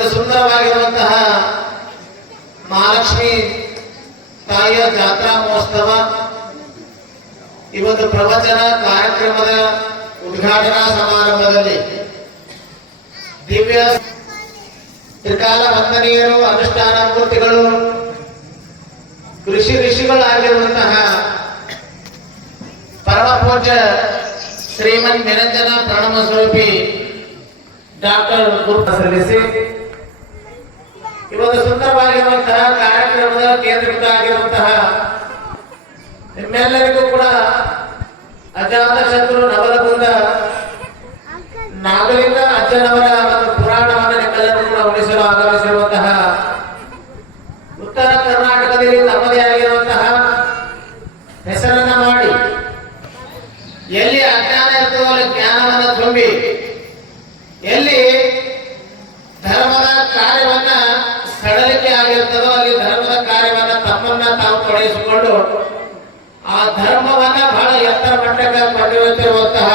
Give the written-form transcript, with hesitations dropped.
ಒಂದು ಸುಂದರವಾಗಿರುವಂತಹ ಮಹಾಲಕ್ಷ್ಮಿ ತಾಯಿಯ ಜಾತ್ರಾ ಮಹೋತ್ಸವ ಈ ಒಂದು ಪ್ರವಚನ ಕಾರ್ಯಕ್ರಮದ ಉದ್ಘಾಟನಾ ಸಮಾರಂಭದಲ್ಲಿ ದಿವ್ಯ ತ್ರಿಕಾಲ ವಂದನೀಯರು, ಅನುಷ್ಠಾನ ಮೂರ್ತಿಗಳು, ಕೃಷಿ ಋಷಿಗಳಾಗಿರುವಂತಹ ಪರಮ ಪೂಜ್ಯ ಶ್ರೀಮನ್ ನಿರಂಜನ ಪ್ರಣಮ ಸ್ವರೂಪಿ ಡಾಕ್ಟರ್ ಸಲ್ಲಿಸಿ ಇವತ್ತು ಸುಂದರವಾಗಿರುವಂತಹ ಕಾರ್ಯಕ್ರಮದ ಕೇಂದ್ರೀಕೃತ ಆಗಿರುವಂತಹ ನಿಮ್ಮೆಲ್ಲರಿಗೂ ಕೂಡ ಅಜಾತ ಶತ್ರು ನವಲಗುಂದ ನಾಗಲಿಂಗ ಅಜ್ಜನವರ ಒಂದು ಪುರಾಣವನ್ನು ನಿಮ್ಮೆಲ್ಲರೂ ಕೂಡ ಉಳಿಸಲು ಆಗಮಿಸಿರುವಂತಹ ಉತ್ತರ ಕರ್ನಾಟಕದಲ್ಲಿ ತಮ್ಮದೇ ಆಗಿರುವಂತಹ ಹೆಸರನ್ನ ಮಾಡಿ ಎಲ್ಲಿ ಅಜ್ಞಾನ ಇರ್ತದೋ ಅಲ್ಲಿ ಜ್ಞಾನವನ್ನು ತುಂಬಿ ಎಲ್ಲಿ ಧರ್ಮದ ಕಾರ್ಯವನ್ನ ಸಡಲಿಕೆ ಆಗಿರ್ತದೋ ಅಲ್ಲಿ ಧರ್ಮದ ಕಾರ್ಯವನ್ನ ತಮ್ಮನ್ನ ತಾವು ತೊಡಗಿಸಿಕೊಂಡು ಆ ಧರ್ಮವನ್ನ ಬಹಳ ಎತ್ತರ ಮಟ್ಟಕ್ಕೆ ಕೊಂಡೊಯ್ಯುತ್ತಿರುವಂತಹ